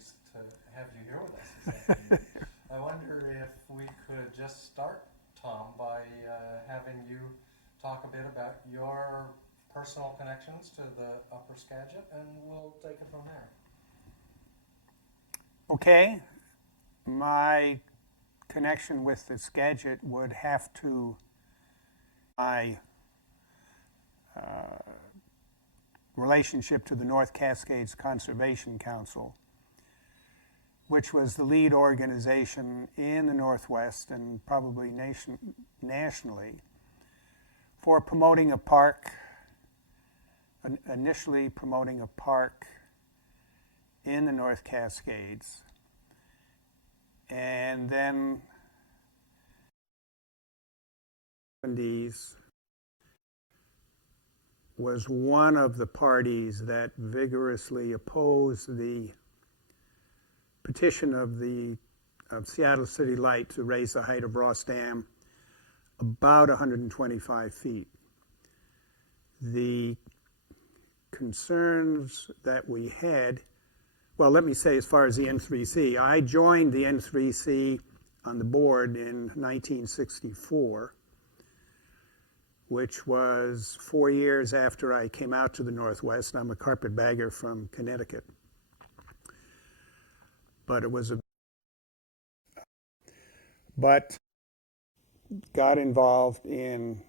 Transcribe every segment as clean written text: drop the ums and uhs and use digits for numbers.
pleased to have you here with us this afternoon. I wonder if we could just start, Tom, by having you talk a bit about your personal connections to the Upper Skagit, and we'll take it from there. Okay. My connection with the Skagit would have to my relationship to the North Cascades Conservation Council, which was the lead organization in the Northwest and probably nationally for promoting a park, initially promoting a park in the North Cascades, and then in the 70s was one of the parties that vigorously opposed the petition of Seattle City Light to raise the height of Ross Dam about 125 feet. The concerns that we had, well, let me say as far as the N3C, I joined the N3C on the board in 1964, which was 4 years after I came out to the Northwest. I'm a carpetbagger from Connecticut. But it was but got involved in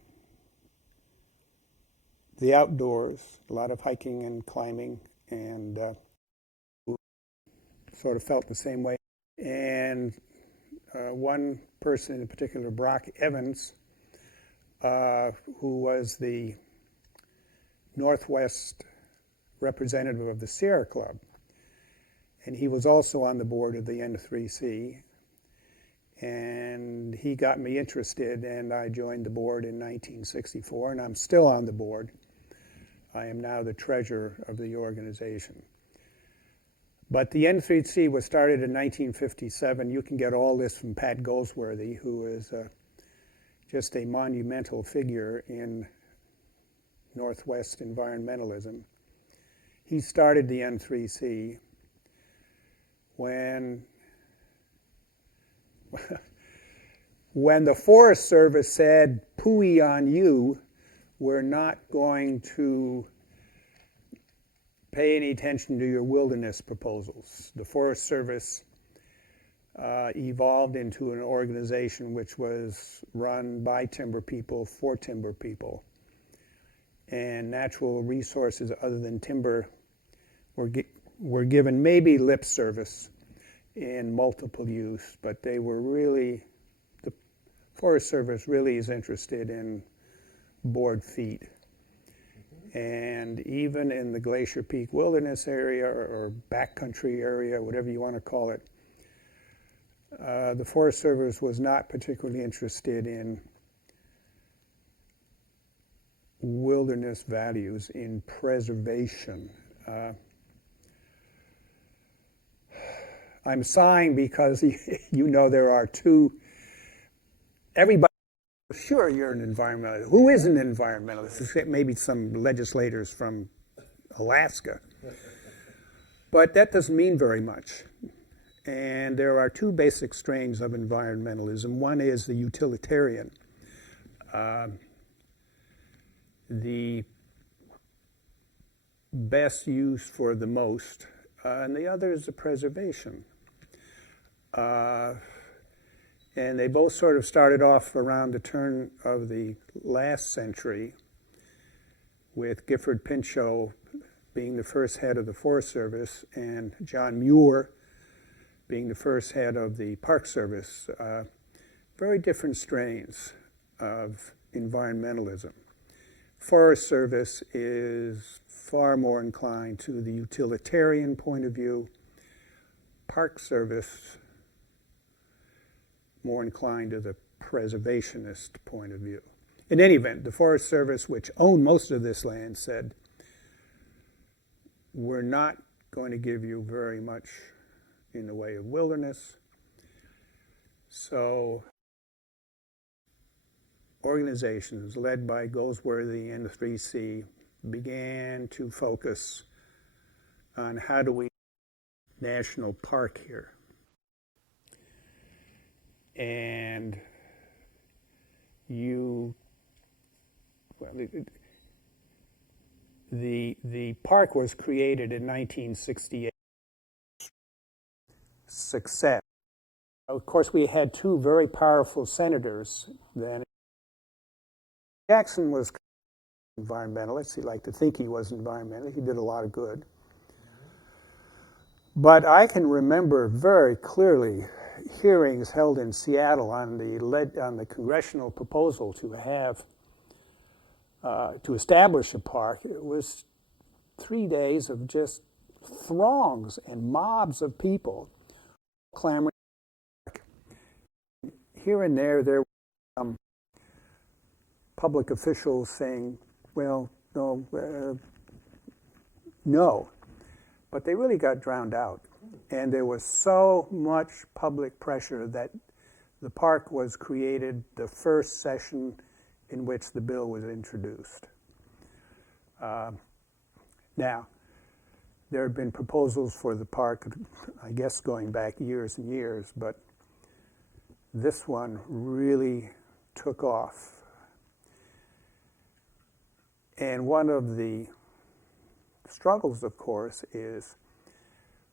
the outdoors, a lot of hiking and climbing, and sort of felt the same way. And one person in particular, Brock Evans, who was the Northwest representative of the Sierra Club, and he was also on the board of the N3C, and he got me interested, and I joined the board in 1964, and I'm still on the board. I am now the treasurer of the organization. But the N3C was started in 1957. You can get all this from Pat Goldsworthy, who is just a monumental figure in Northwest environmentalism. He started the N3C when the Forest Service said, "Pooey on you, we're not going to pay any attention to your wilderness proposals." The Forest Service evolved into an organization which was run by timber people for timber people. And natural resources other than timber were given maybe lip service in multiple use, but they were really, the Forest Service really is interested in board feet. And even in the Glacier Peak Wilderness area or backcountry area, whatever you want to call it, the Forest Service was not particularly interested in wilderness values, in preservation. I'm sighing because you know there are two, everybody, sure you're an environmentalist. Who is an environmentalist? Maybe some legislators from Alaska. But that doesn't mean very much. And there are two basic strains of environmentalism. One is the utilitarian. The best use for the most. And the other is the preservation. And they both sort of started off around the turn of the last century, with Gifford Pinchot being the first head of the Forest Service and John Muir being the first head of the Park Service. Very different strains of environmentalism. Forest Service is far more inclined to the utilitarian point of view. Park Service more inclined to the preservationist point of view. In any event, the Forest Service, which owned most of this land, said, we're not going to give you very much in the way of wilderness. So organizations led by Goldsworthy and the 3C began to focus on how do we national park here. And the park was created in 1968. Success. Of course, we had two very powerful senators then. Jackson was environmentalist. He liked to think he was environmentalist. He did a lot of good. But I can remember very clearly hearings held in Seattle on the congressional proposal to have to establish a park. It was 3 days of just throngs and mobs of people clamoring. Here and there were some public officials saying, well, no. But they really got drowned out. And there was so much public pressure that the park was created the first session in which the bill was introduced. Now, there had been proposals for the park, I guess going back years and years, but this one really took off. And one of the struggles, of course, is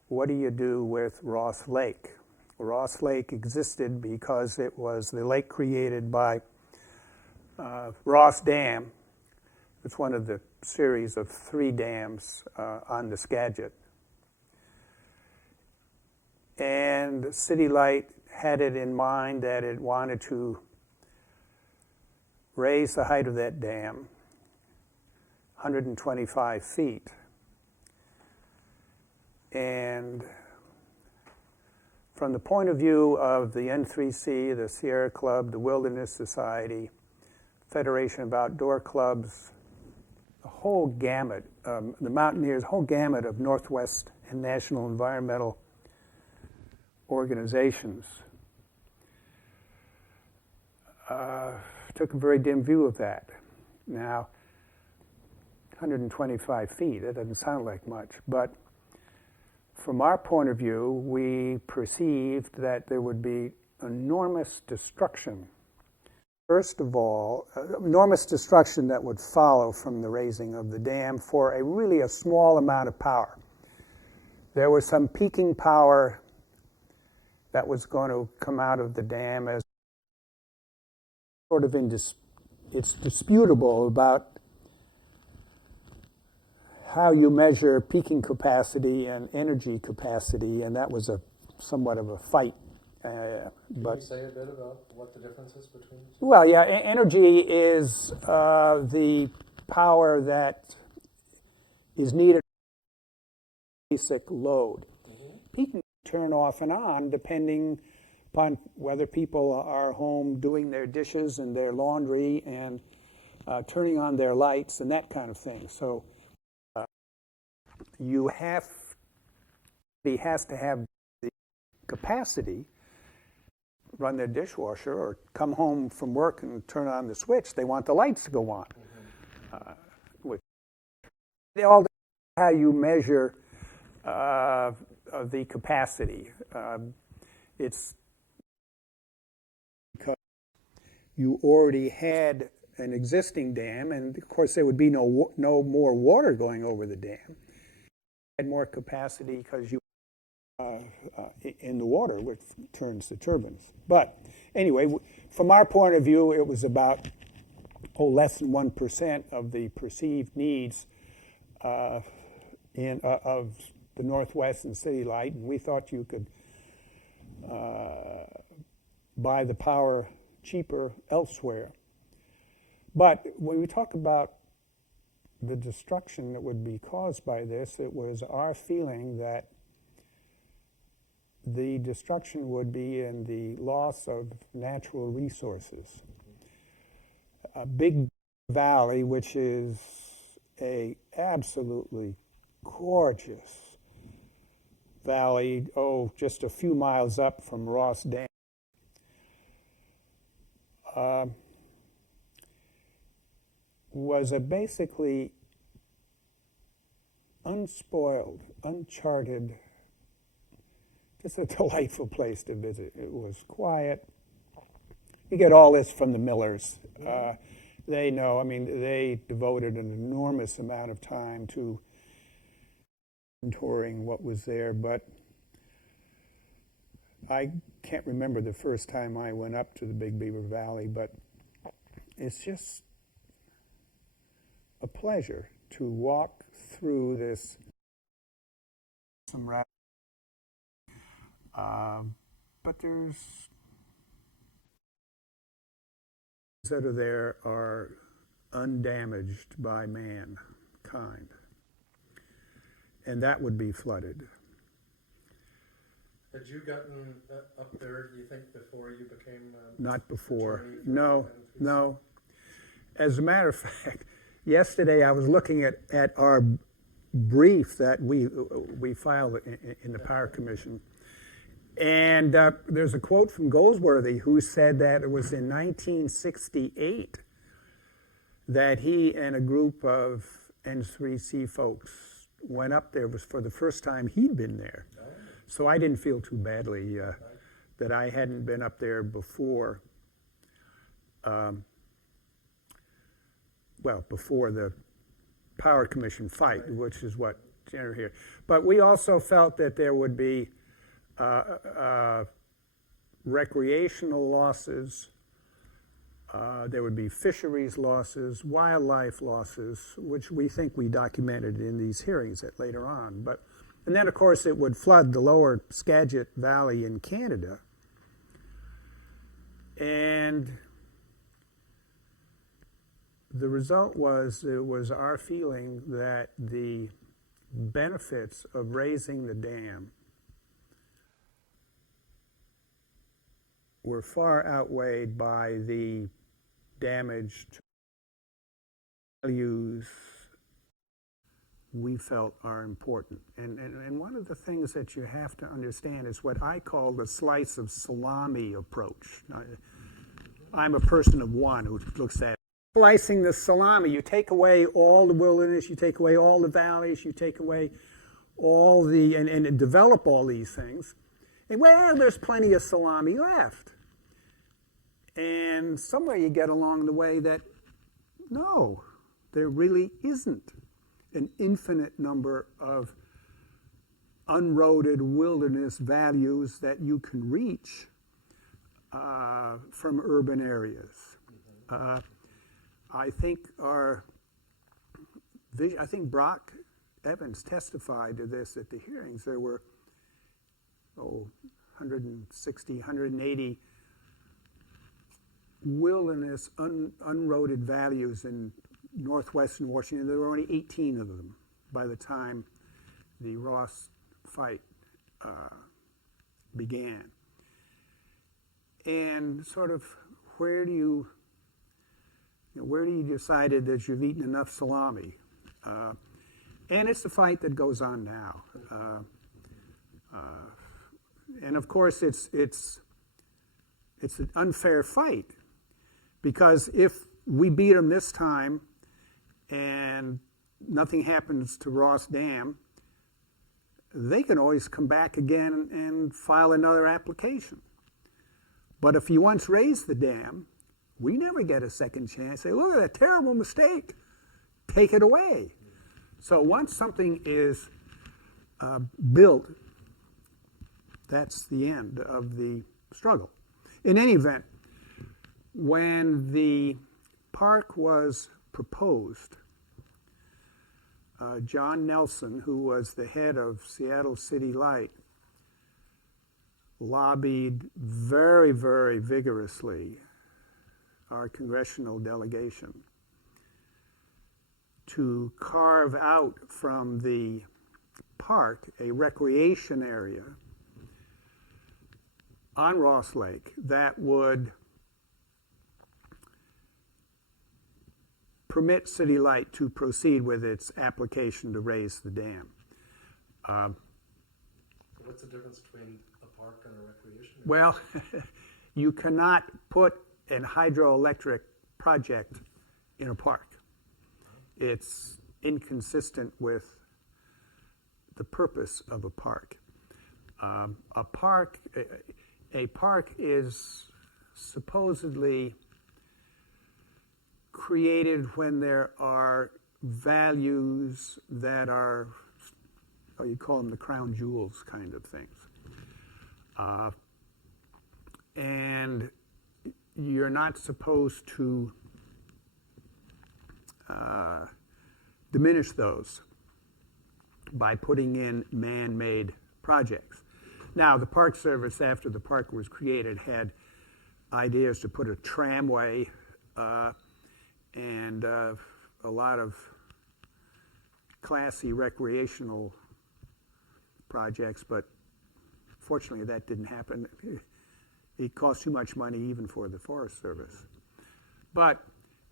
what do you do with Ross Lake? Ross Lake existed because it was the lake created by Ross Dam. It's one of the series of 3 dams on the Skagit. And City Light had it in mind that it wanted to raise the height of that dam 125 feet. And from the point of view of the N3C, the Sierra Club, the Wilderness Society, Federation of Outdoor Clubs, the whole gamut, the Mountaineers, the whole gamut of Northwest and national environmental organizations took a very dim view of that. Now, 125 feet, that doesn't sound like much, but from our point of view, we perceived that there would be enormous destruction. First of all, enormous destruction that would follow from the raising of the dam for a small amount of power. There was some peaking power that was going to come out of the dam as sort of it's disputable about how you measure peaking capacity and energy capacity, and that was somewhat of a fight. Can you say a bit about what the difference is between the two? Well, yeah, energy is the power that is needed for basic load. Mm-hmm. Peaking turn off and on depending upon whether people are home doing their dishes and their laundry and turning on their lights and that kind of thing. So he has to have the capacity run their dishwasher or come home from work and turn on the switch. They want the lights to go on. Mm-hmm. They all depend on how you measure the capacity. It's because you already had an existing dam, and of course there would be no more water going over the dam. You had more capacity because you in the water, which turns the turbines. But anyway, from our point of view, it was about less than 1% of the perceived needs of the Northwest and City Light, and we thought you could buy the power cheaper elsewhere. But when we talk about the destruction that would be caused by this, it was our feeling that the destruction would be in the loss of natural resources. A big valley, which is a absolutely gorgeous valley, just a few miles up from Ross Dam. Was a basically unspoiled, uncharted just a delightful place to visit. It was quiet. You get all this from the Millers. They know, I mean, they devoted an enormous amount of time to touring what was there, but I can't remember the first time I went up to the Big Beaver Valley, but it's just a pleasure to walk through this. But there's that are there are undamaged by mankind, and that would be flooded. Had you gotten up there, do you think, before you became Not before. attorney for No, NFPC? no. As a matter of fact, yesterday I was looking at our brief that we filed in the Power Commission, and there's a quote from Goldsworthy who said that it was in 1968 that he and a group of N3C folks went up there. It was for the first time he'd been there. So I didn't feel too badly that I hadn't been up there before. Well, before the Power Commission fight, which is what generated here. But we also felt that there would be recreational losses, there would be fisheries losses, wildlife losses, which we think we documented in these hearings later on. And then, of course, it would flood the lower Skagit Valley in Canada. And the result was, it was our feeling that the benefits of raising the dam were far outweighed by the damage to values we felt are important. And one of the things that you have to understand is what I call the slice of salami approach. I'm a person of one who looks at slicing the salami. You take away all the wilderness, you take away all the valleys, you take away all the, and develop all these things. And well, there's plenty of salami left. And somewhere you get along the way that, no, there really isn't an infinite number of unroaded wilderness values that you can reach from urban areas. I think Brock Evans testified to this at the hearings. There were 160, 180 wilderness unroaded values in northwestern Washington. There were only 18 of them by the time the Ross fight began. And sort of where do you decide that you've eaten enough salami? And it's a fight that goes on now. And of course, it's an unfair fight, because if we beat them this time and nothing happens to Ross Dam, they can always come back again and file another application. But if you once raise the dam, we never get a second chance. Say, look at that terrible mistake. Take it away. So once something is built, that's the end of the struggle. In any event, when the park was proposed, John Nelson, who was the head of Seattle City Light, lobbied very, very vigorously our congressional delegation to carve out from the park a recreation area on Ross Lake that would permit City Light to proceed with its application to raise the dam. What's the difference between a park and a recreation area? Well, you cannot put an hydroelectric project in a park. It's inconsistent with the purpose of a park. A park is supposedly created when there are values that are, you call them the crown jewels kind of things. And you're not supposed to diminish those by putting in man-made projects. Now, the Park Service, after the park was created, had ideas to put a tramway and a lot of classy recreational projects, but fortunately that didn't happen. It cost too much money even for the Forest Service. But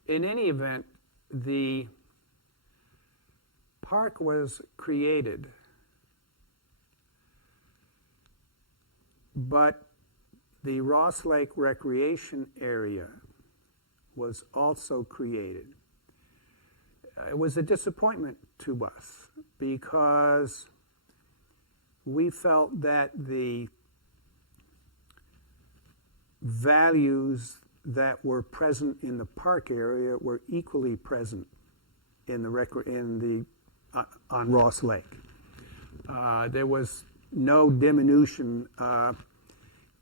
in any event, the park was created, but the Ross Lake Recreation Area was also created. It was a disappointment to us because we felt that the values that were present in the park area were equally present in on Ross Lake. There was no diminution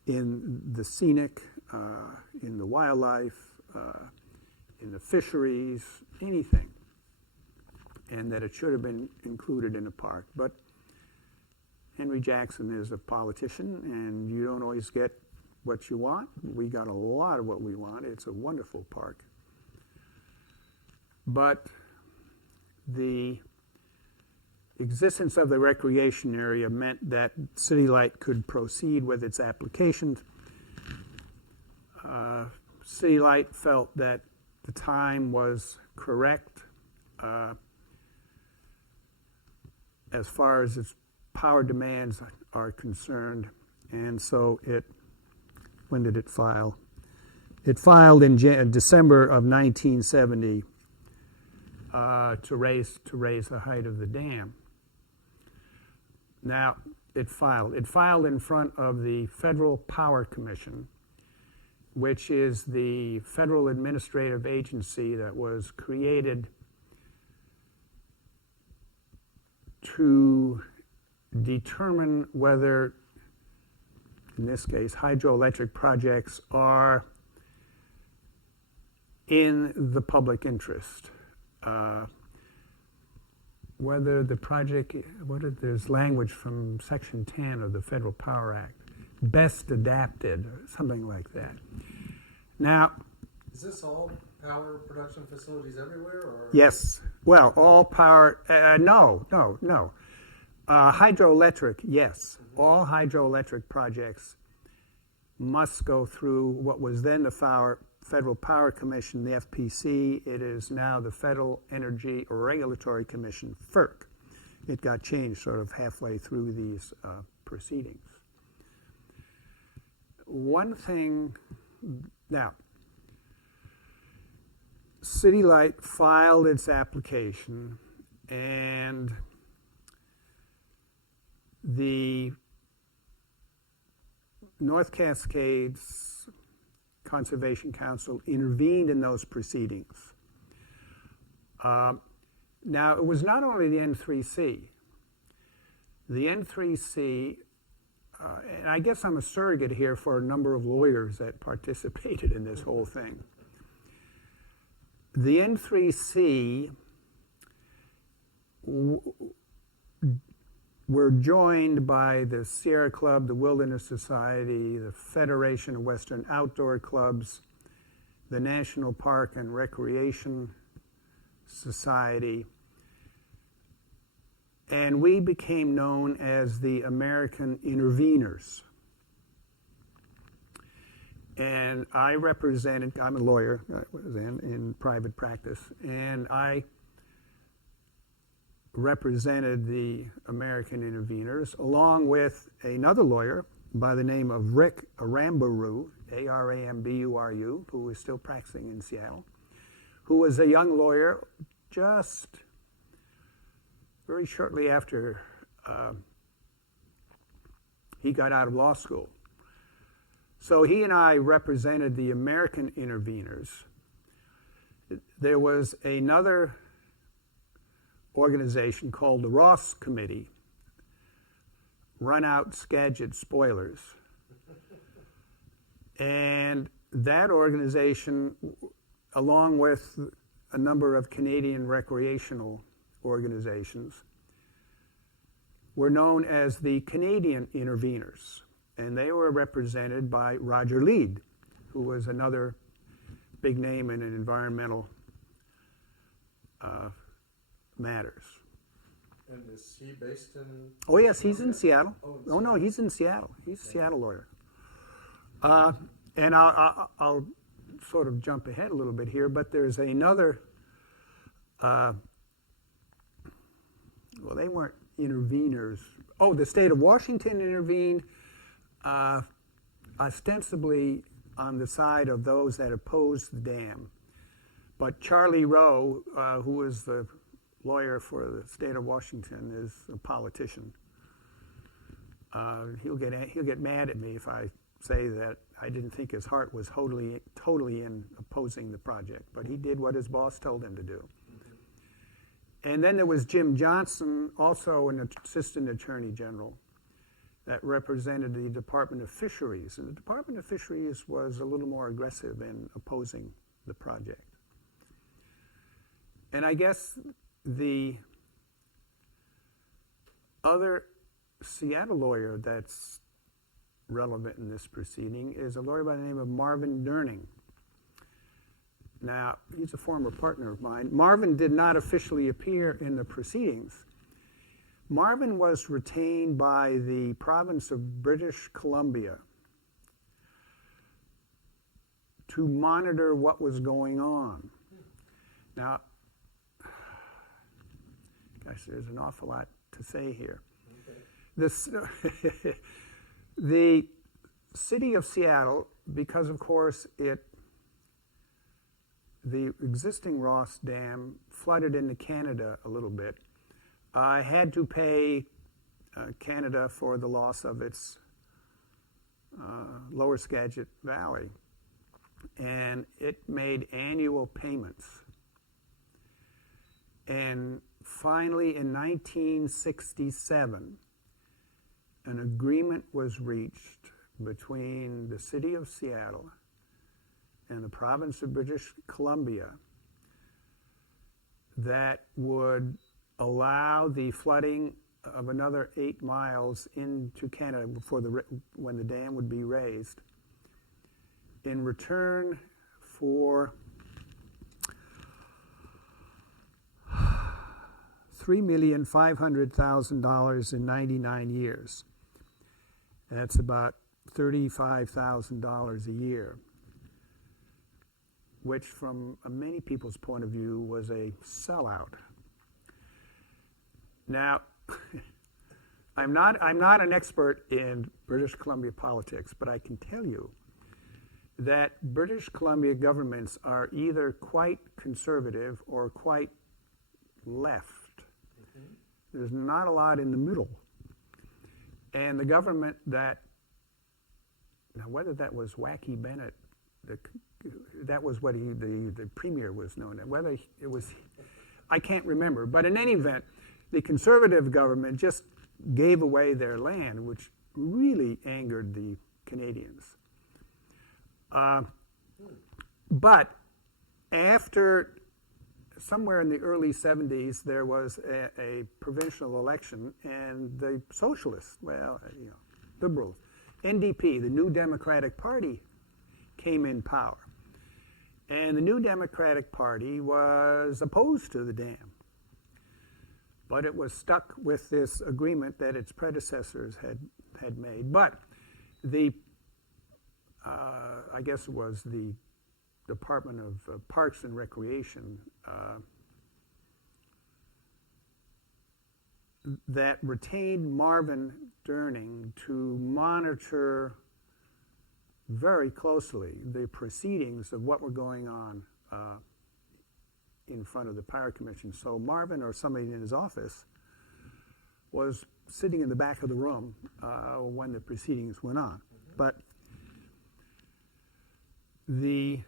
in the scenic, in the wildlife, in the fisheries, anything, and that it should have been included in a park. But Henry Jackson is a politician, and you don't always get what you want. We got a lot of what we want. It's a wonderful park. But the existence of the recreation area meant that City Light could proceed with its applications. City Light felt that the time was correct as far as its power demands are concerned, and so when did it file? It filed in December of 1970 to raise the height of the dam. Now, it filed in front of the Federal Power Commission, which is the federal administrative agency that was created to determine whether, in this case, hydroelectric projects are in the public interest. Whether the project, there's language from Section 10 of the Federal Power Act, best adapted, something like that. Now, is this all power production facilities everywhere, or? Yes. Well, all power, no. Hydroelectric, yes. Mm-hmm. All hydroelectric projects must go through what was then the Federal Power Commission, the FPC. It is now the Federal Energy Regulatory Commission, FERC. It got changed sort of halfway through these proceedings. One thing, now, City Light filed its application, and the North Cascades Conservation Council intervened in those proceedings. Now, it was not only the N3C. The N3C, and I guess I'm a surrogate here for a number of lawyers that participated in this whole thing. The N3C were joined by the Sierra Club, the Wilderness Society, the Federation of Western Outdoor Clubs, the National Park and Recreation Society, and we became known as the American Interveners. And I represented, I'm a lawyer, I was in private practice, and I represented the American Interveners along with another lawyer by the name of Rick Aramburu, A-R-A-M-B-U-R-U, who is still practicing in Seattle, who was a young lawyer just very shortly after he got out of law school. So he and I represented the American interveners. There was another organization called the Ross Committee, Run Out Skagit Spoilers. And that organization, along with a number of Canadian recreational organizations, were known as the Canadian Interveners. And they were represented by Roger Lead, who was another big name in environmental matters. And is he based in? Oh yes, he's in Seattle. Oh, No, he's in Seattle. He's a Seattle lawyer. And I'll sort of jump ahead a little bit here, but there's another. Well, they weren't interveners. Oh, the state of Washington intervened, ostensibly on the side of those that opposed the dam. But Charlie Rowe, who was the lawyer for the state of Washington, is a politician. He'll get mad at me if I say that I didn't think his heart was totally in opposing the project, but he did what his boss told him to do. And then there was Jim Johnson, also an assistant attorney general, that represented the Department of Fisheries. And the Department of Fisheries was a little more aggressive in opposing the project. And I guess the other Seattle lawyer that's relevant in this proceeding is a lawyer by the name of Marvin Durning. Now, he's a former partner of mine. Marvin did not officially appear in the proceedings. Marvin was retained by the province of British Columbia to monitor what was going on. Now, gosh, there's an awful lot to say here. Okay. This, the city of Seattle, because of course the existing Ross Dam flooded into Canada a little bit, had to pay Canada for the loss of its lower Skagit Valley. And it made annual payments. And finally, in 1967, an agreement was reached between the city of Seattle and the province of British Columbia that would allow the flooding of another 8 miles into Canada when the dam would be raised, in return for $3,500,000 in 99 years. That's about $35,000 a year, which from many people's point of view was a sellout. Now, I'm not an expert in British Columbia politics, but I can tell you that British Columbia governments are either quite conservative or quite left. Mm-hmm. There's not a lot in the middle. And the government that, now whether that was Wacky Bennett, that was what the premier was known as, whether it was, I can't remember. But in any event, the conservative government just gave away their land, which really angered the Canadians. But after, somewhere in the early 70s, there was a provincial election, and the socialists, liberals, NDP, the New Democratic Party, came in power. And the New Democratic Party was opposed to the dam. But it was stuck with this agreement that its predecessors had made. But the, I guess it was the Department of Parks and Recreation that retained Marvin Durning to monitor very closely the proceedings of what were going on in front of the Power Commission. So Marvin, or somebody in his office, was sitting in the back of the room when the proceedings went on. But you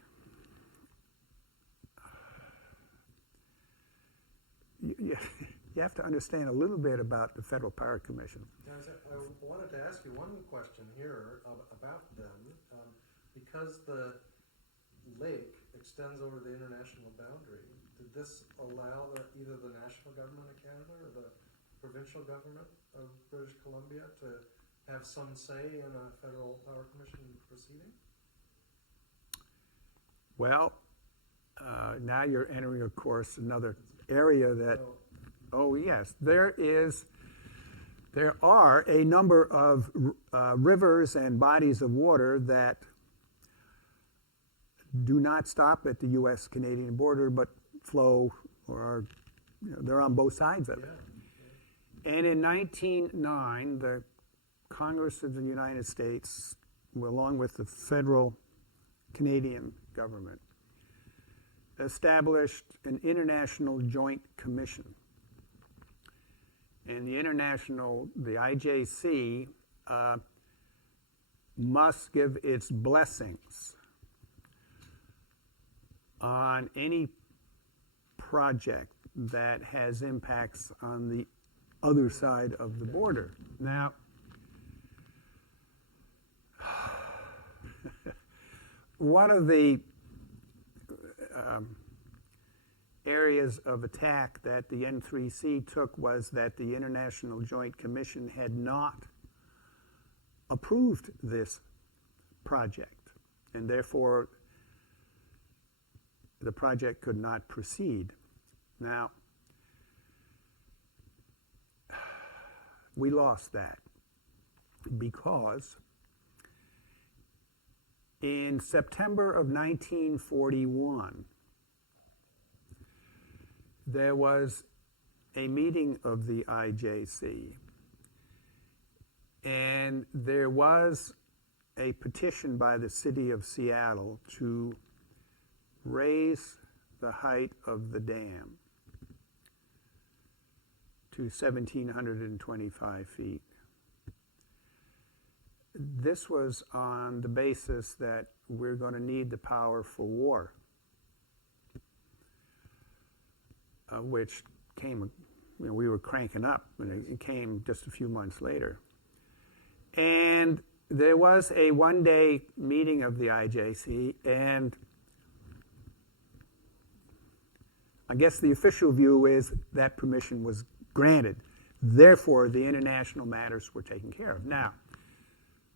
have to understand a little bit about the Federal Power Commission. I wanted to ask you one question here about them. Because the lake extends over the international boundary, did this allow either the national government of Canada or the provincial government of British Columbia to have some say in a Federal Power Commission proceeding? Well, now you're entering, of course, another area that, yes, there are a number of rivers and bodies of water that do not stop at the U.S.-Canadian border, but flow they're on both sides of it. Yeah. And in 1909, the Congress of the United States, along with the federal Canadian government, established an international joint commission. And the IJC, must give its blessings on any project that has impacts on the other side of the border. Now, one of the areas of attack that the N3C took was that the International Joint Commission had not approved this project, and therefore the project could not proceed. Now, we lost that because in September of 1941, there was a meeting of the IJC, and there was a petition by the city of Seattle to raise the height of the dam to 1,725 feet. This was on the basis that we're going to need the power for war, which came, we were cranking up, and it came just a few months later. And there was a one-day meeting of the IJC, and I guess the official view is that permission was granted. Therefore, the international matters were taken care of. Now,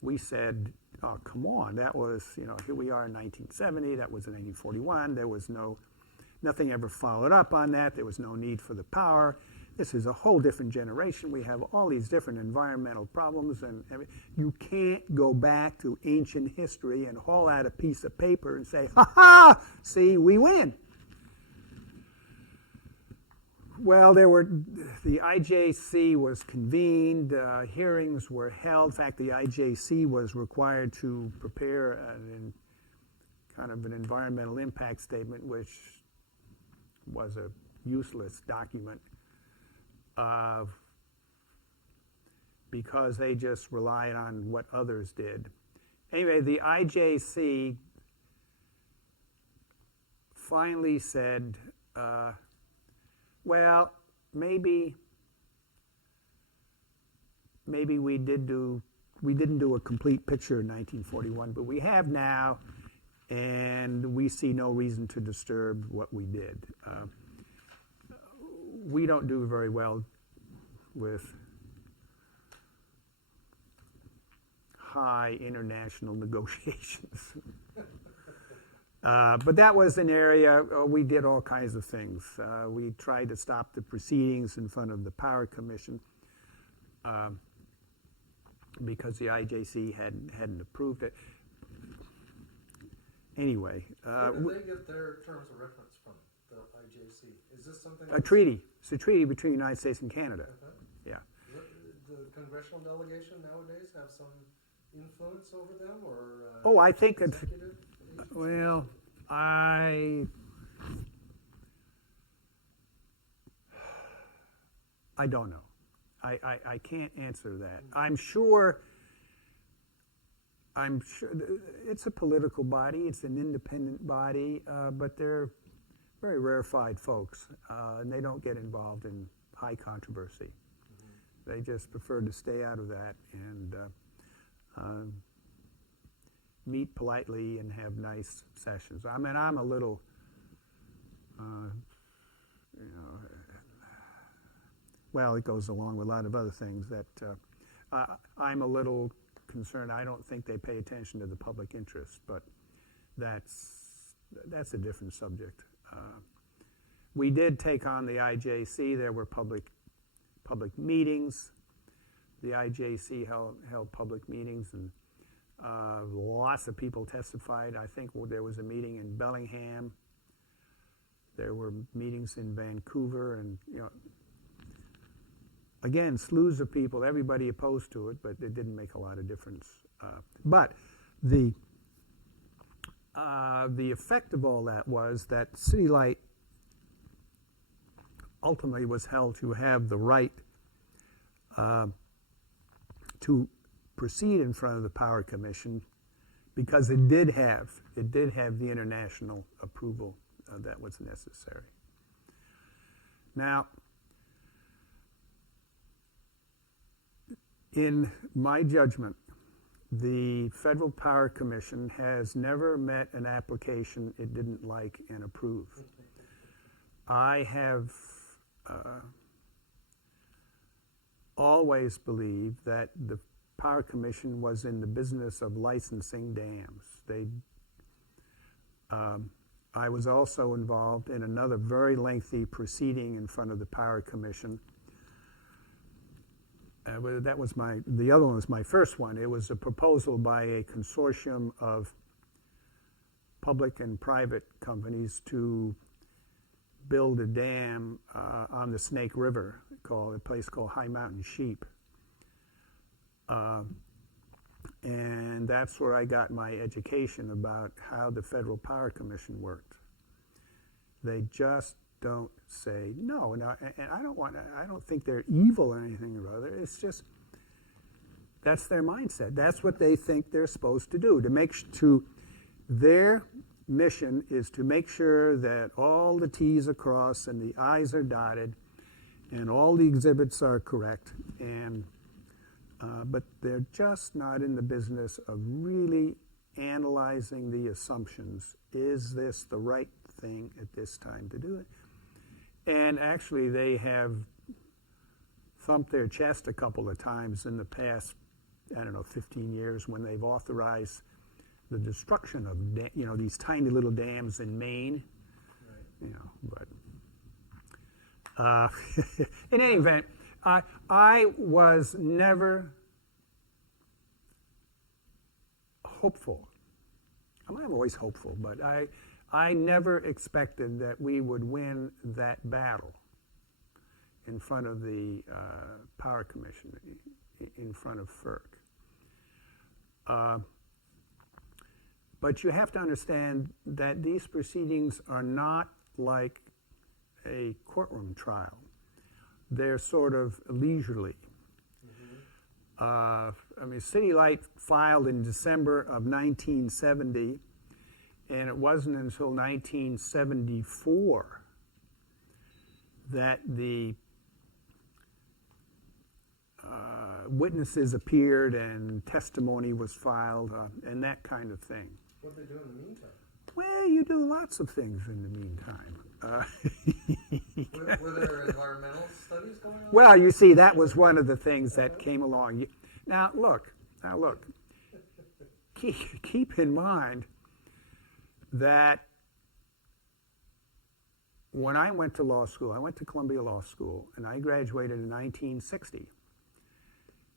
we said, oh, come on, that was, here we are in 1970, that was in 1941, there was nothing ever followed up on that, there was no need for the power. This is a whole different generation. We have all these different environmental problems, and you can't go back to ancient history and haul out a piece of paper and say, ha-ha, see, we win. Well, the IJC was convened, hearings were held. In fact, the IJC was required to prepare kind of an environmental impact statement, which was a useless document because they just relied on what others did. Anyway, the IJC finally said, well, maybe we didn't do a complete picture in 1941, but we have now, and we see no reason to disturb what we did. We don't do very well with high international negotiations. But that was an area we did all kinds of things. We tried to stop the proceedings in front of the Power Commission because the IJC hadn't approved it. Anyway. Where did they get their terms of reference from, the IJC? Is this something? A treaty. It's a treaty between the United States and Canada. Okay. Yeah. The congressional delegation nowadays have some influence over them, or? I think it's. Executive? Well, I don't know. I can't answer that. I'm sure it's a political body, it's an independent body, but they're very rarefied folks, and they don't get involved in high controversy. They just prefer to stay out of that and meet politely and have nice sessions. I mean, I'm a little, well, it goes along with a lot of other things that I'm a little concerned. I don't think they pay attention to the public interest, but that's a different subject. We did take on the IJC. There were public meetings. The IJC held public meetings, and lots of people testified. I think there was a meeting in Bellingham. There were meetings in Vancouver, and again, slews of people, everybody opposed to it, but it didn't make a lot of difference. But the effect of all that was that City Light ultimately was held to have the right to proceed in front of the Power Commission because it did have the international approval that was necessary. Now, in my judgment, the Federal Power Commission has never met an application it didn't like and approve. I have always believed that the Power Commission was in the business of licensing dams. I was also involved in another very lengthy proceeding in front of the Power Commission. That was the other one was my first one. It was a proposal by a consortium of public and private companies to build a dam on the Snake River, a place called High Mountain Sheep. And that's where I got my education about how the Federal Power Commission worked. They just don't say no. Now, and I don't think they're evil or anything or other. It's just that's their mindset. That's what they think they're supposed to do. Their mission is to make sure that all the T's are crossed and the I's are dotted, and all the exhibits are correct. And but they're just not in the business of really analyzing the assumptions. Is this the right thing at this time to do it? And actually, they have thumped their chest a couple of times in the past, 15 years when they've authorized the destruction of, these tiny little dams in Maine. Right. But in any event, I was never hopeful. I'm always hopeful, but I never expected that we would win that battle in front of the Power Commission, in front of FERC. But you have to understand that these proceedings are not like a courtroom trial. They're sort of leisurely. City Light filed in December of 1970, and it wasn't until 1974 that the witnesses appeared and testimony was filed and that kind of thing. What did they do in the meantime? Well, you do lots of things in the meantime. Were there environmental studies going on? Well, you see, that was one of the things that came along. Now, look. Keep in mind that when I went to law school, I went to Columbia Law School, and I graduated in 1960.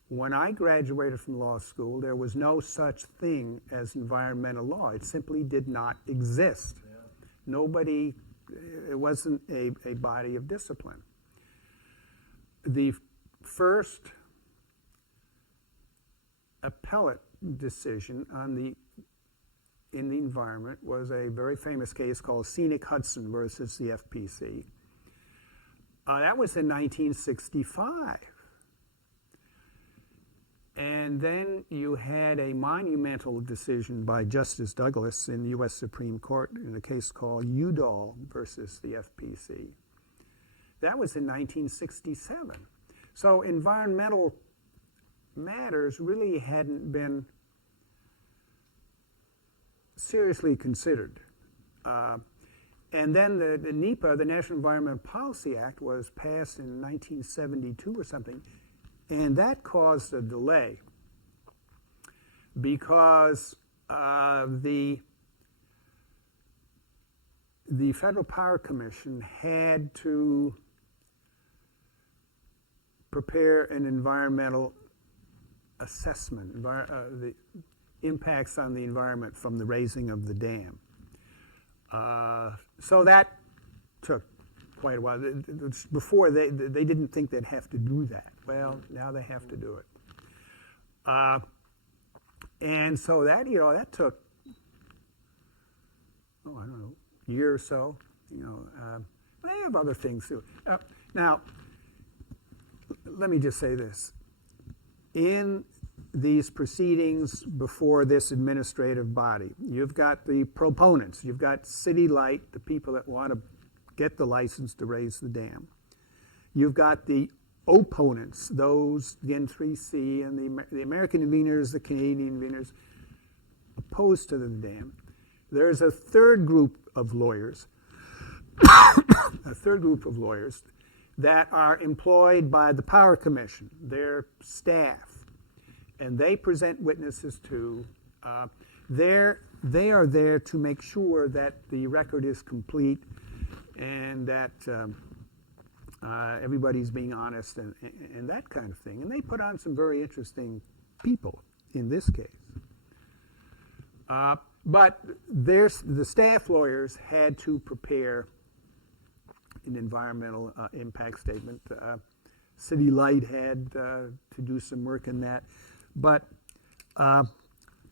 When I graduated from law school, there was no such thing as environmental law. It simply did not exist. Yeah. It wasn't a body of discipline. The first appellate decision in the environment was a very famous case called Scenic Hudson versus the FPC. That was in 1965. And then you had a monumental decision by Justice Douglas in the U.S. Supreme Court in a case called Udall versus the FPC. That was in 1967. So environmental matters really hadn't been seriously considered. And then the NEPA, the National Environmental Policy Act, was passed in 1972 or something, and that caused a delay because the Federal Power Commission had to prepare an environmental assessment, the impacts on the environment from the raising of the dam. So that took quite a while. Before, they didn't think they'd have to do that. Well, now they have to do it. And so that, that took, I don't know, a year or so. They have other things too. Now, let me just say this. In these proceedings before this administrative body, you've got the proponents. You've got City Light, the people that want to get the license to raise the dam. You've got the opponents, those, the N3C and the American interveners, the Canadian interveners, opposed to the dam. There's a third group of lawyers, that are employed by the Power Commission, their staff, and they present witnesses too. They are there to make sure that the record is complete and that everybody's being honest and that kind of thing. And they put on some very interesting people in this case. But the staff lawyers had to prepare an environmental impact statement. City Light had to do some work in that. But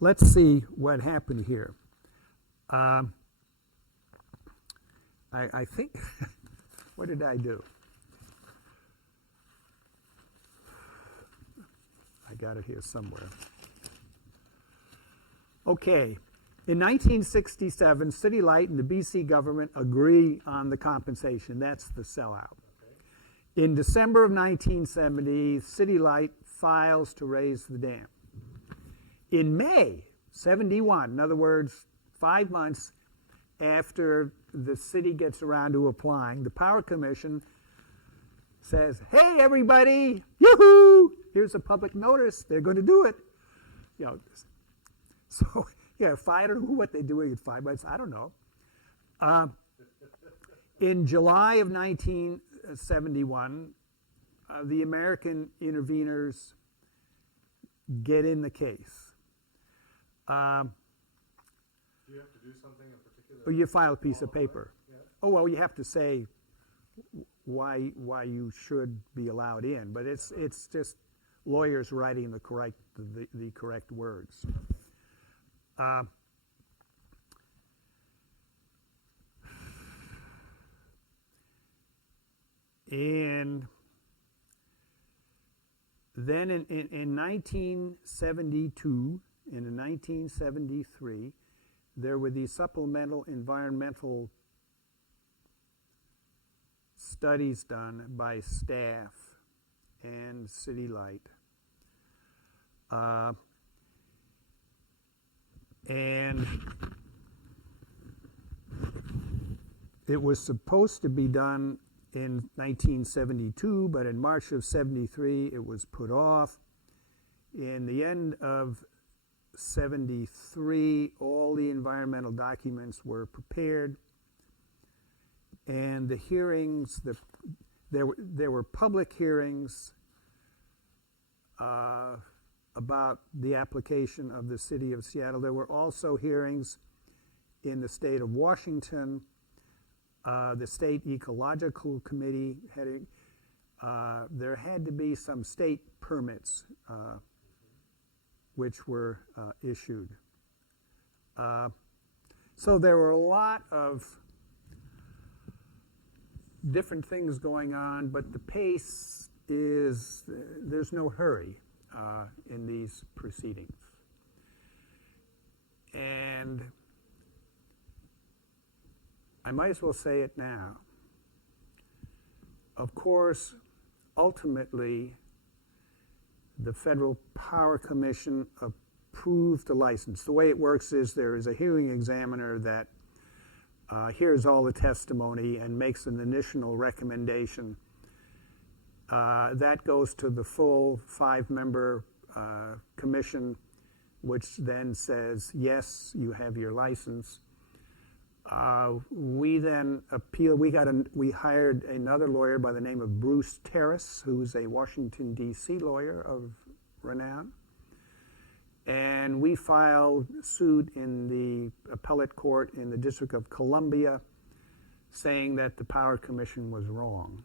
let's see what happened here. I think, what did I do? I got it here somewhere. Okay. In 1967, City Light and the BC government agree on the compensation. That's the sellout. Okay. In December of 1970, City Light files to raise the dam. In May 71, in other words, 5 months after the city gets around to applying, the Power Commission says, hey, everybody, yoo-hoo, here's a public notice. They're going to do it. So... yeah, I don't know what they do in 5 months. I don't know. In July of 1971, the American interveners get in the case. Do you have to do something in particular? You file a piece of paper. Yeah. Oh, well, you have to say why you should be allowed in, but it's just lawyers writing the correct words. And then in 1972 and in 1973, there were these supplemental environmental studies done by staff and City Light. And it was supposed to be done in 1972, but in March of 73, it was put off. In the end of 73, all the environmental documents were prepared, and the hearings, there were public hearings about the application of the City of Seattle. There were also hearings in the state of Washington. The State Ecological Committee there had to be some state permits which were issued. So there were a lot of different things going on, but the pace is, there's no hurry. in these proceedings. And I might as well say it now. Of course, ultimately, the Federal Power Commission approved the license. The way it works is there is a hearing examiner that hears all the testimony and makes an initial recommendation. That goes to the full 5-member commission, which then says, yes, you have your license. We then appeal. We hired another lawyer by the name of Bruce Terrace, who's a Washington, D.C. lawyer of renown. And we filed suit in the appellate court in the District of Columbia saying that the Power Commission was wrong.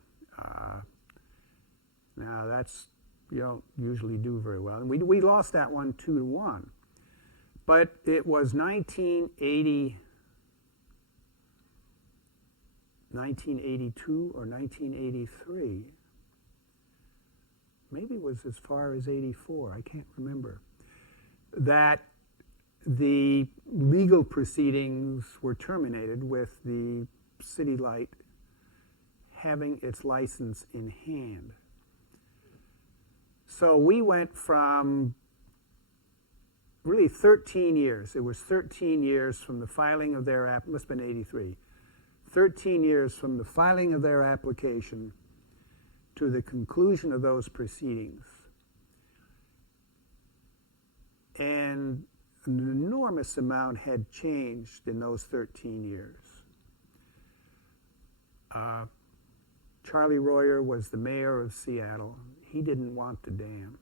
Now, that's, you don't usually do very well. And we lost that one 2-1. But it was 1982 or 1983. Maybe it was as far as 84, I can't remember, that the legal proceedings were terminated with the City Light having its license in hand. So we went from really 13 years. It was 13 years from the filing of their app, must have been 83. 13 years from the filing of their application to the conclusion of those proceedings. And an enormous amount had changed in those 13 years. Charlie Royer was the mayor of Seattle. He didn't want the dam.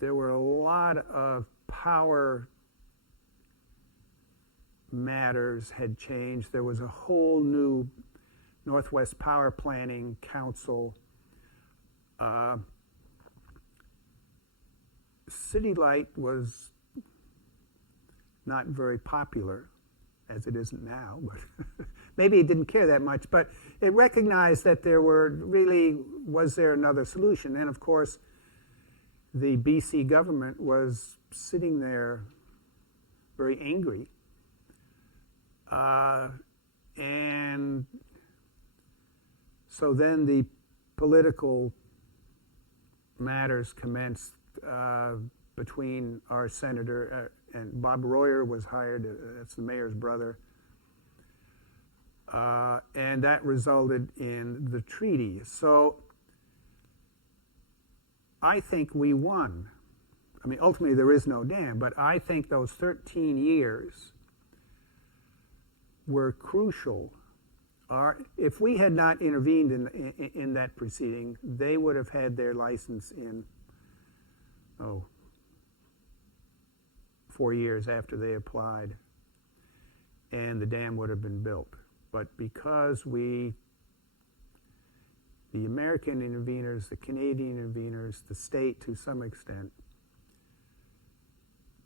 There were a lot of power matters had changed. There was a whole new Northwest Power Planning Council. City Light was not very popular, as it isn't now, but maybe it didn't care that much, but it recognized that there was there another solution. And of course, the BC government was sitting there very angry. And so then the political matters commenced between our senator and Bob Royer was hired, that's the mayor's brother, and that resulted in the treaty. So I think we won. I mean, ultimately there is no dam, but I think those 13 years were crucial. If we had not intervened in that proceeding, they would have had their license in 4 years after they applied, and the dam would have been built. But because the American interveners, the Canadian interveners, the state to some extent,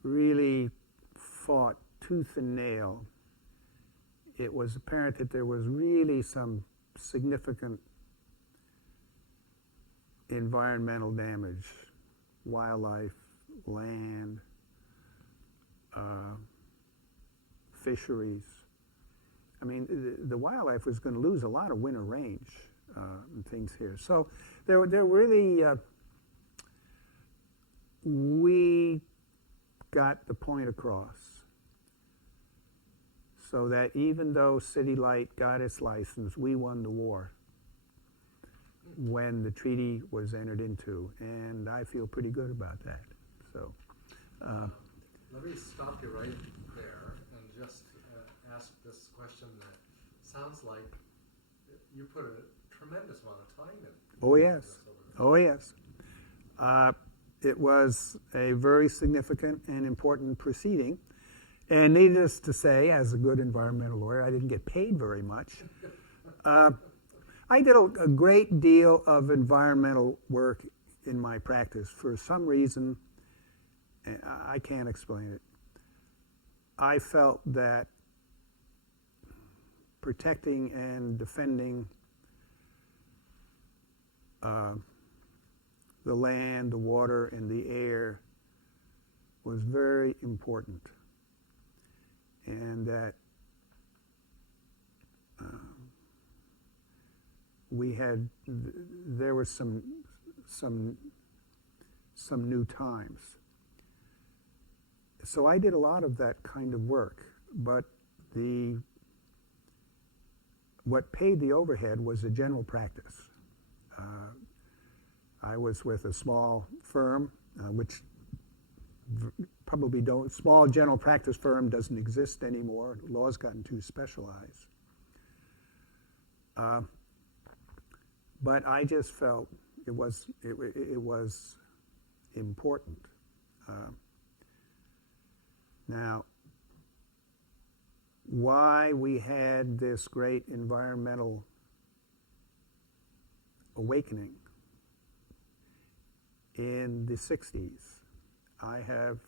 really fought tooth and nail, it was apparent that there was really some significant environmental damage, wildlife, land, fisheries. I mean, the wildlife was going to lose a lot of winter range and things here. So there really, we got the point across. So that even though City Light got its license, we won the war when the treaty was entered into, and I feel pretty good about that. So, let me stop you right there and just ask this question that sounds like you put a tremendous amount of time in. Oh yes, oh yes. It was a very significant and important proceeding. And needless to say, as a good environmental lawyer, I didn't get paid very much. I did a great deal of environmental work in my practice. For some reason, I can't explain it, I felt that protecting and defending the land, the water, and the air was very important, and that there were some new times. So I did a lot of that kind of work, but what paid the overhead was the general practice. I was with a small firm, which small general practice firm doesn't exist anymore. Law's gotten too specialized. But I just felt it was important. Now, why we had this great environmental awakening in the 60s, I have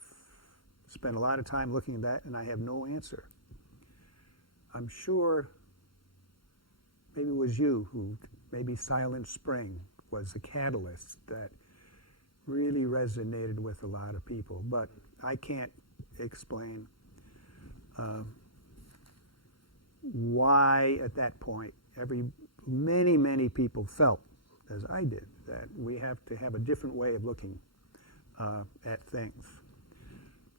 spent a lot of time looking at that, and I have no answer. I'm sure maybe it was you who, maybe Silent Spring was the catalyst that really resonated with a lot of people, but I can't explain why at that point many people felt, as I did, that we have to have a different way of looking at things.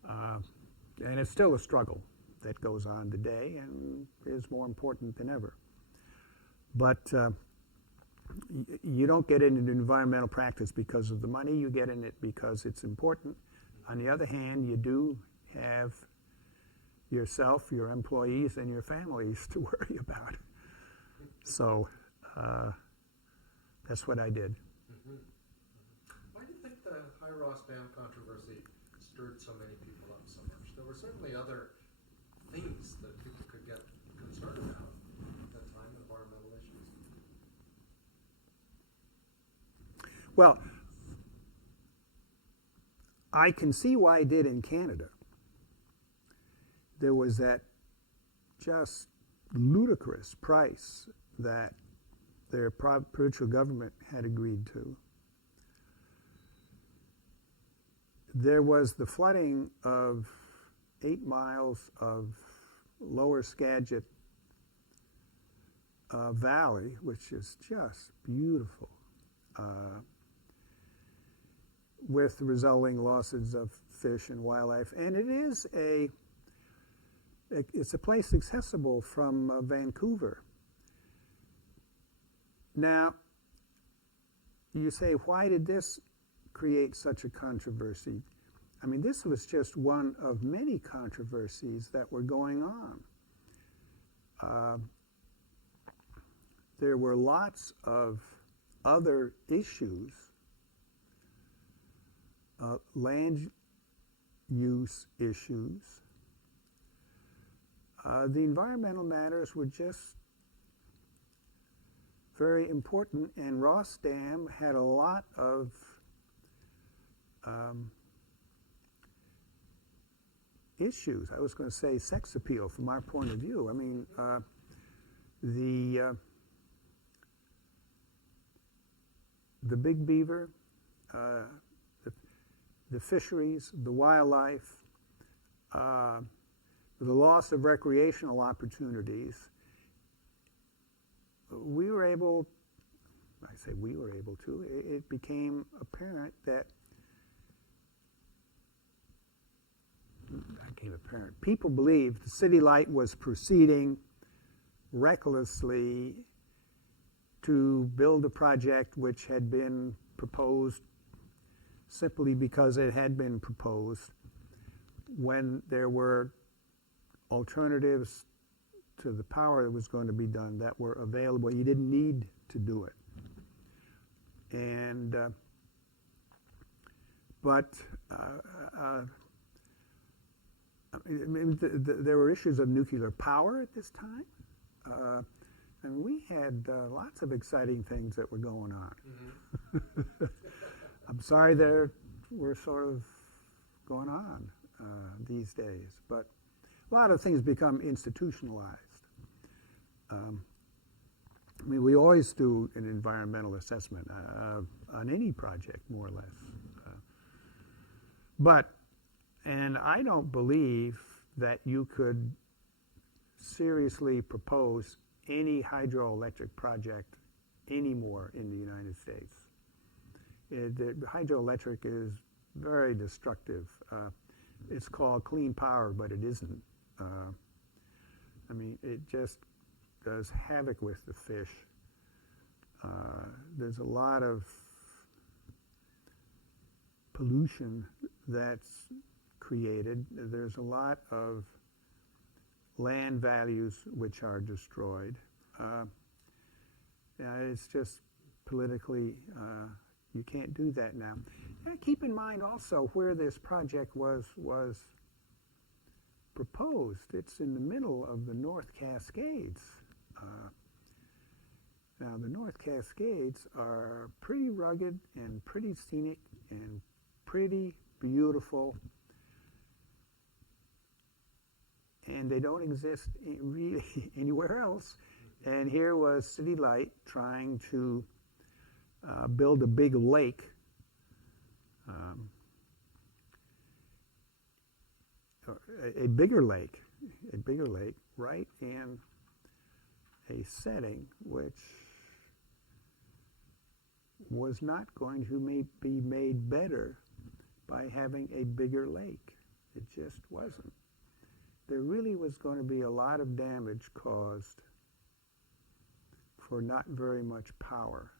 And it's still a struggle that goes on today and is more important than ever. But you don't get into environmental practice because of the money, you get in it because it's important. On the other hand, you do have yourself, your employees, and your families to worry about. So that's what I did. Mm-hmm. Why do you think the High Ross Dam controversy stirred so many people up so much? There were certainly other things that people could get concerned about at that time, environmental issues. Well, I can see why it did in Canada. There was that just ludicrous price that their provincial government had agreed to. There was the flooding of 8 miles of Lower Skagit Valley, which is just beautiful, with the resulting losses of fish and wildlife. And it's a place accessible from Vancouver. Now, you say, why did this create such a controversy? I mean, this was just one of many controversies that were going on. There were lots of other issues, land use issues. The environmental matters were just very important, and Ross Dam had a lot of issues. I was going to say sex appeal from our point of view. I mean, the big beaver, the fisheries, the wildlife, the loss of recreational opportunities. We were able, I say we were able to, it became apparent that, people believed the City Light was proceeding recklessly to build a project which had been proposed simply because it had been proposed, when there were alternatives to the power that was going to be done that were available. You didn't need to do it. And there were issues of nuclear power at this time. And we had lots of exciting things that were going on. Mm-hmm. I'm sorry we're sort of going on these days, but a lot of things become institutionalized. I mean, we always do an environmental assessment on any project, more or less. And I don't believe that you could seriously propose any hydroelectric project anymore in the United States. The hydroelectric is very destructive. It's called clean power, but it isn't. I mean, it just does havoc with the fish. There's a lot of pollution that's created. There's a lot of land values which are destroyed. It's just politically, you can't do that now. Keep in mind also where this project was proposed. It's in the middle of the North Cascades. Now, the North Cascades are pretty rugged and pretty scenic and pretty beautiful, and they don't exist really anywhere else. And here was City Light trying to build a big lake, a bigger lake right in a setting which was not going to be made better by having a bigger lake. It just wasn't. There really was going to be a lot of damage caused for not very much power.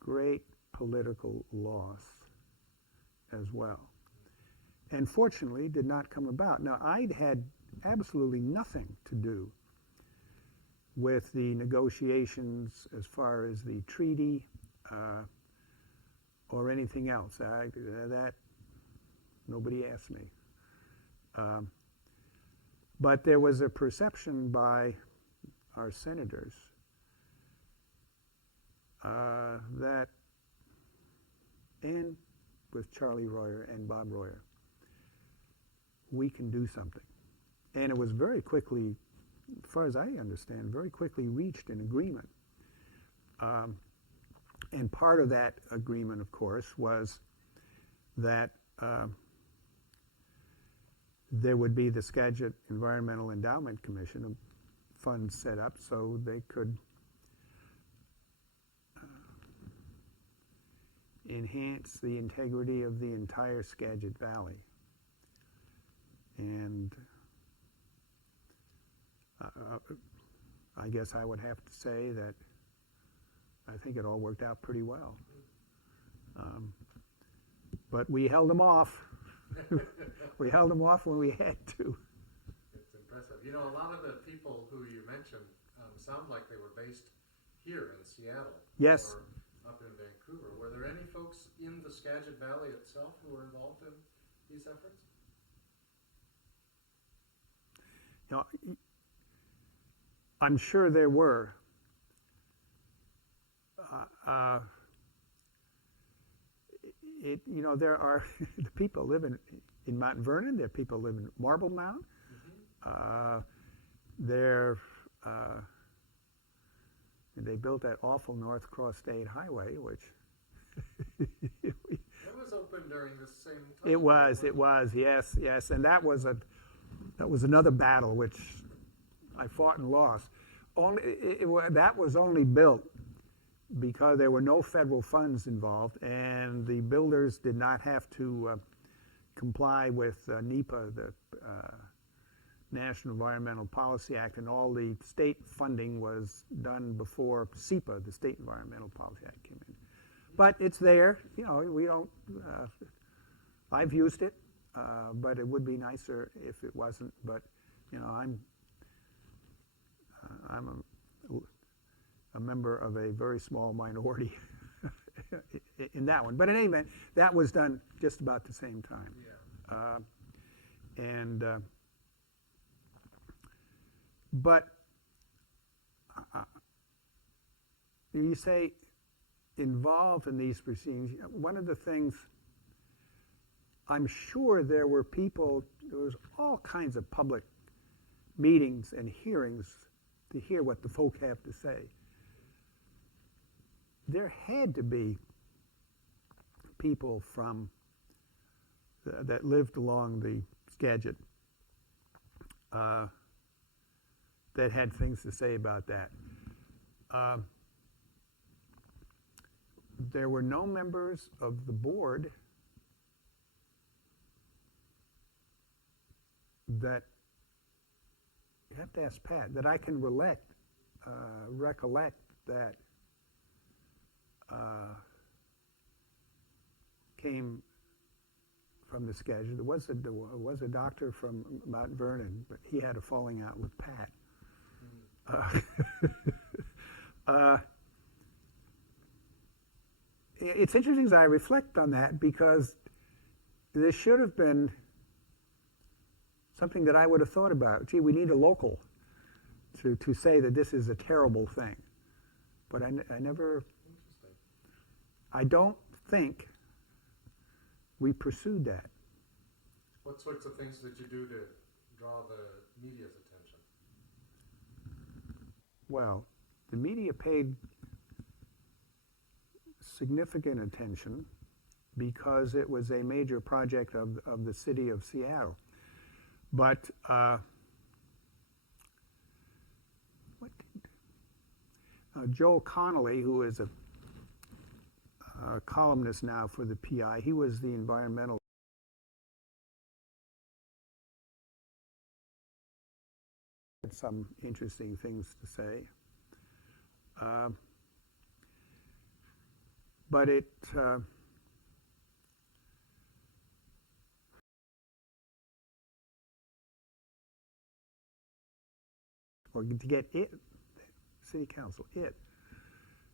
Great political loss as well. And fortunately did not come about. Now, I'd had absolutely nothing to do with the negotiations as far as the treaty or anything else. That nobody asked me. But there was a perception by our senators that, and with Charlie Royer and Bob Royer, we can do something. And it was very quickly, as far as I understand, very quickly reached an agreement. And part of that agreement, of course, was that there would be the Skagit Environmental Endowment Commission, a fund set up so they could enhance the integrity of the entire Skagit Valley. And I guess I would have to say that I think it all worked out pretty well. But we held them off. We held them off when we had to. It's impressive. You know, a lot of the people who you mentioned sound like they were based here in Seattle. Yes. Or up in Vancouver. Were there any folks in the Skagit Valley itself who were involved in these efforts? You know, I'm sure there were. You know, there are the people live in Mount Vernon. There are people live in Marble Mount. They built that awful North Cross State Highway, which it was open during the same time. It was, yes, and that was another battle which I fought and lost. That was only built because there were no federal funds involved, and the builders did not have to comply with NEPA, the National Environmental Policy Act, and all the state funding was done before SEPA, the State Environmental Policy Act, came in. But it's there. You know, we don't. I've used it, but it would be nicer if it wasn't. But you know, I'm a member of a very small minority in that one. But in any event, that was done just about the same time. Yeah. But you say involved in these proceedings. One of the things, I'm sure there were people, there was all kinds of public meetings and hearings to hear what the folk have to say. there had to be people from that lived along the Skagit that had things to say about that. There were no members of the board that, you have to ask Pat, that I can recollect that came from the Skagit. There was a doctor from Mount Vernon, but he had a falling out with Pat. It's interesting as I reflect on that, because this should have been something that I would have thought about. Gee, we need a local to say that this is a terrible thing. But I never, I don't think we pursued that. What sorts of things did you do to draw the media's attention? Well, the media paid significant attention because it was a major project of the city of Seattle. But Joel Connolly, who is a columnist now for the PI, he was the environmental. Had some interesting things to say. But it or to get it, city council,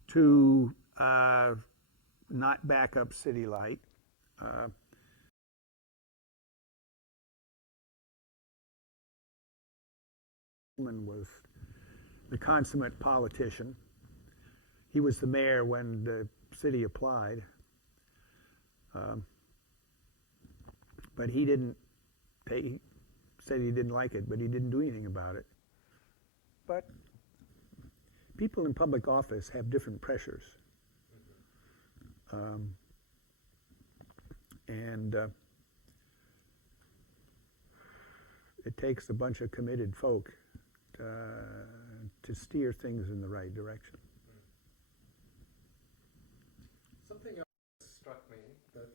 to not back up City Light. Was the consummate politician. He was the mayor when the city applied, but he didn't. He said he didn't like it, but he didn't do anything about it. But people in public office have different pressures, and it takes a bunch of committed folk to steer things in the right direction. Something else struck me that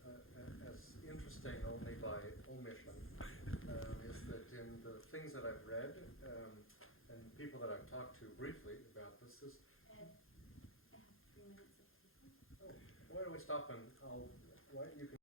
as interesting only by omission is that in the things that I've read and people that I've talked to briefly about this is. Oh, why don't we stop and you can